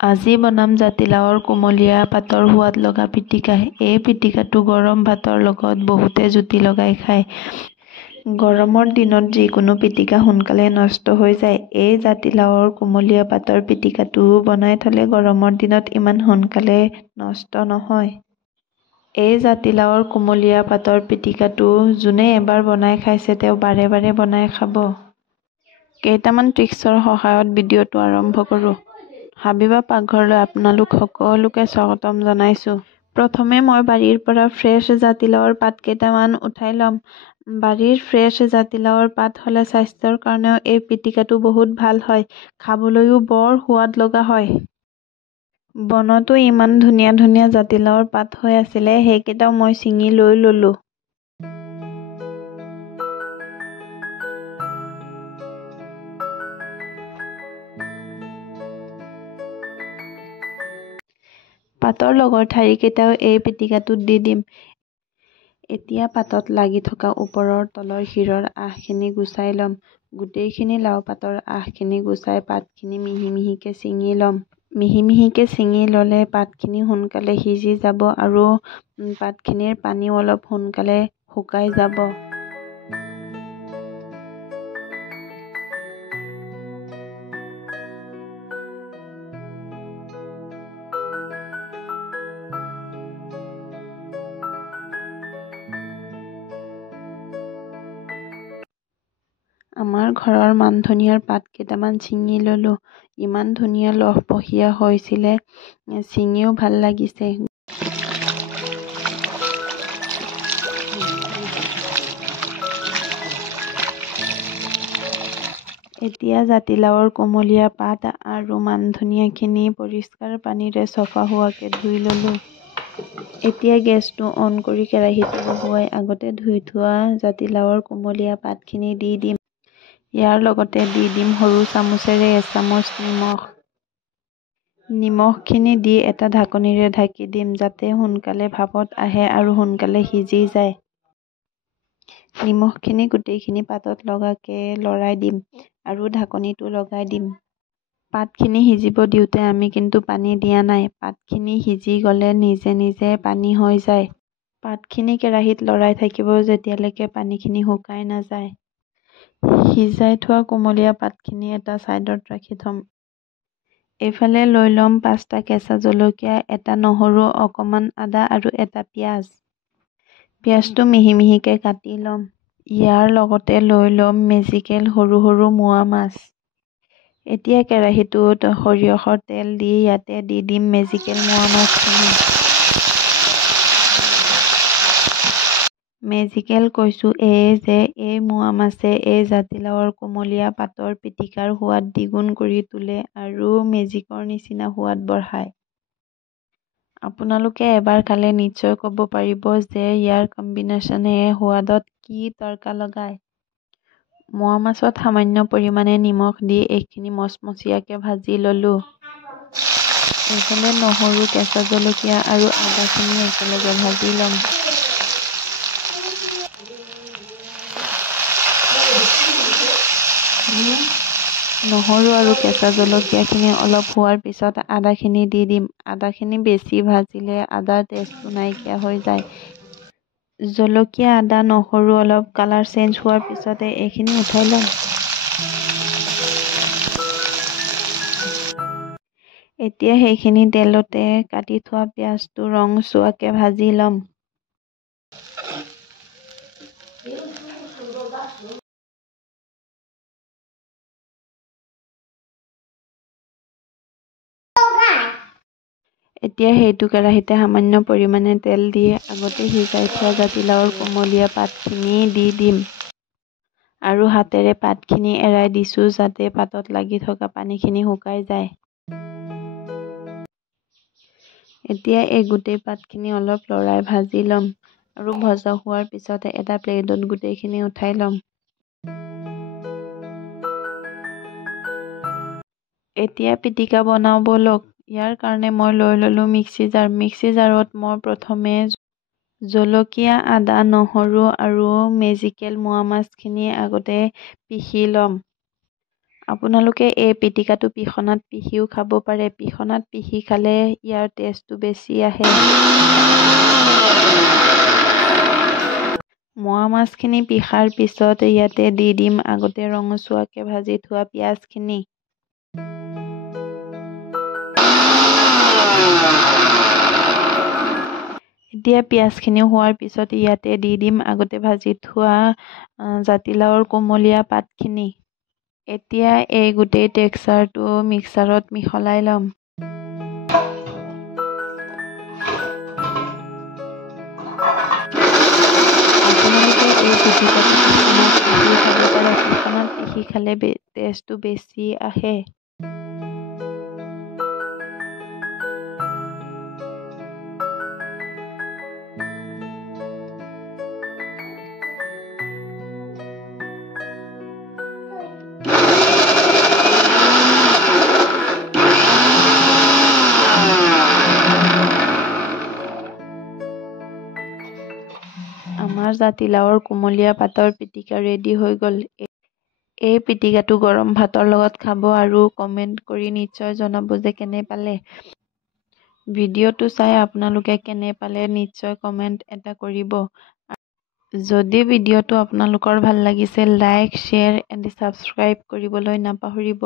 আজি বনাম জাতিলাওৰ কোমলীয়া পাতৰ সোৱাদ লগা পিটিকা। এই পিটিকাটো গৰম ভাতৰ লগত বহুতে জুতি লগাই খায়। গৰমৰ দিনত যিকোনো পিটিকা সোনকালে নষ্ট হৈ যায়। এই জাতিলাওৰ কোমলীয়া পাতৰ পিটিকাটো বনাই থলে গৰমৰ দিনত ইমান সোনকালে নষ্ট নহয়। এই জাতিলাওৰ কোমলীয়া পাতৰ পিটিকাটো যোনে এবাৰ বনাই খাইছে তেওঁ বাৰে বাৰে বনাই খাব। কেইটামান ট্ৰিক্সৰ সহায়ত ভিডিঅ'টো আৰম্ভ কৰোঁ। হাবিবা পাকঘৰলৈ আপোনালোক সকলোকে স্বাগতম জনাইছোঁ। প্ৰথমে মই বাৰীৰ পৰা ফ্ৰেছ জাতিলাওৰ পাত কেইটামান উঠাই ল'ম। বাৰীৰ ফ্ৰেছ জাতিলাওৰ পাত হ'লে স্বাস্থ্যৰ কাৰণেও এই পিটিকাটো বহুত ভাল হয়। খাবলৈও বৰ সোৱাদ লগা হয়। বনতো ইমান ধুনীয়া ধুনীয়া জাতিলাওৰ পাত হৈ আছিলে, সেইকেইটাও মই ছিঙি লৈ ল'লোঁ। পাতৰ লগৰ ঠাৰিকেইটাও এই পিটিকাটোত দি দিম। এতিয়া পাতত লাগি থকা ওপৰৰ তলৰ শিৰৰ আঁহখিনি গুচাই ল'ম। গোটেইখিনি লাও পাতৰ আঁহখিনি গুচাই পাতখিনি মিহি মিহিকে ছিঙি ল'ম। মিহি মিহিকে ছিঙি ল'লে পাতখিনি সোনকালে সিজি যাব আৰু পাতখিনিৰ পানীও অলপ সোনকালে শুকাই যাব। আমাৰ ঘৰৰ মান ধনিয়াৰ পাত কেইটামান ছিঙি ল'লোঁ। ইমান ধুনীয়া লহপহীয়া হৈছিলে, ছিঙিও ভাল লাগিছে। এতিয়া জাতিলাওৰ কোমলীয়া পাত আৰু মান ধনিয়াখিনি পৰিষ্কাৰ পানীৰে চফা হোৱাকে ধুই ল'লোঁ। এতিয়া গেছটো অন কৰি কেৰাহীটো বহুৱাই আগতে ধুই থোৱা জাতিলাওৰ কোমলীয়া পাতখিনি দি দিম। ইয়াৰ লগতে দি দিম সৰু চামুচেৰে এচামুচ নিমখ। নিমখখিনি দি এটা ঢাকনিৰে ঢাকি দিম যাতে সোনকালে ভাপত আহে আৰু সোনকালে সিজি যায়। নিমখখিনি গোটেইখিনি পাতত লগাকে লৰাই দিম আৰু ঢাকনিটো লগাই দিম। পাতখিনি সিজিব দিওঁতে আমি কিন্তু পানী দিয়া নাই। পাতখিনি সিজি গ'লে নিজে নিজে পানী হৈ যায়। পাতখিনি কেৰাহীত লৰাই থাকিব যেতিয়ালৈকে পানীখিনি শুকাই নাযায়। সিজাই থোৱা কোমলীয়া পাতখিনি এটা ছাইডত ৰাখি থ'ম। এইফালে লৈ ল'ম 5টা কেঁচা জলকীয়া, এটা নহৰু, অকণমান আদা আৰু এটা পিঁয়াজ। পিঁয়াজটো মিহি মিহিকে কাটি ল'ম। ইয়াৰ লগতে লৈ ল'ম মেজিকেল সৰু সৰু মোৱা মাছ। এতিয়া কেৰাহীটোত সৰিয়হৰ তেল দি ইয়াতে দি দিম মেজিকেল মোৱা মাছখিনি। মেজিকেল কৈছোঁ যে এই মোৱা মাছে এই জাতিলাওৰ কোমলীয়া পাতৰ পিটিকাৰ সোৱাদ দ্বিগুণ কৰি তোলে আৰু মেজিকৰ নিচিনা সোৱাদ বঢ়ায়। আপোনালোকে এবাৰ খালে নিশ্চয় ক'ব পাৰিব যে ইয়াৰ কম্বিনেশ্যনে সোৱাদত কি তৰ্কা লগায়। মোৱা মাছত সামান্য পৰিমাণে নিমখ দি এইখিনি মচমচীয়াকে ভাজি ল'লোঁ। এইফালে নহৰু, কেঁচা জলকীয়া আৰু আদাখিনি একেলগে ভাজি ল'ম। নহৰু আৰু কেঁচা জলকীয়াখিনি অলপ হোৱাৰ পিছত আদাখিনি দি দিম। আদাখিনি বেছি ভাজিলে আদাৰ টেষ্টটো নাইকিয়া হৈ যায়। জলকীয়া, আদা, নহৰু অলপ কালাৰ চেঞ্জ হোৱাৰ পিছতে এইখিনি উঠাই ল'ম। এতিয়া সেইখিনি তেলতে কাটি থোৱা পিঁয়াজটো ৰংচোৱাকে ভাজি ল'ম। এতিয়া সেইটো কেৰাহীতে সামান্য পৰিমাণে তেল দি আগতে সিজাই থোৱা জাতিলাওৰ কোমলীয়া পাতখিনি দি দিম আৰু হাতেৰে পাতখিনি এৰাই দিছোঁ যাতে পাতত লাগি থকা পানীখিনি শুকাই যায়। এতিয়া এই গোটেই পাতখিনি অলপ লৰাই ভাজি ল'ম আৰু ভজা হোৱাৰ পিছতে এটা প্লেটত গোটেইখিনি উঠাই ল'ম। এতিয়া পিটিকা বনাওঁ ব'লক। ইয়াৰ কাৰণে মই লৈ ল'লোঁ মিক্সি জাৰ। মিক্সি জাৰত মই প্ৰথমে জলকীয়া, আদা, নহৰু আৰু মেজিকেল মোৱা মাছখিনি আগতে পিহি ল'ম। আপোনালোকে এই পিটিকাটো পিহনাত পিহিও খাব পাৰে। পিহনাত পিহি খালে ইয়াৰ টেষ্টটো বেছি আহে। মোৱা মাছখিনি পিহাৰ পিছত ইয়াতে দি দিম আগতে ৰঙচুৱাকৈ ভাজি থোৱা পিঁয়াজখিনি। এতিয়া পিঁয়াজখিনি হোৱাৰ পিছত ইয়াতে দি দিম আগতে ভাজি থোৱা জাতিলাওৰ কোমলীয়া পাতখিনি। এতিয়া এই গোটেই টেক্সাৰটো মিক্সাৰত মিহলাই ল'ম। আপোনালোকে এই পিটিকাটো পিহনাত পিহি খাব পাৰে। পিহনাত পিহি খালে টেষ্টটো বেছি আহে। আমাৰ জাতিলাওৰ কোমলীয়া পাতৰ পিটিকা ৰেডি হৈ গ'ল। এই পিটিকাটো গৰম ভাতৰ লগত খাব আৰু কমেণ্ট কৰি নিশ্চয় জনাব যে কেনে পালে। ভিডিঅ'টো চাই আপোনালোকে কেনে পালে নিশ্চয় কমেণ্ট এটা কৰিব। যদি ভিডিঅ'টো আপোনালোকৰ ভাল লাগিছে লাইক, শ্বেয়াৰ এণ্ড ছাবস্ক্ৰাইব কৰিবলৈ নাপাহৰিব।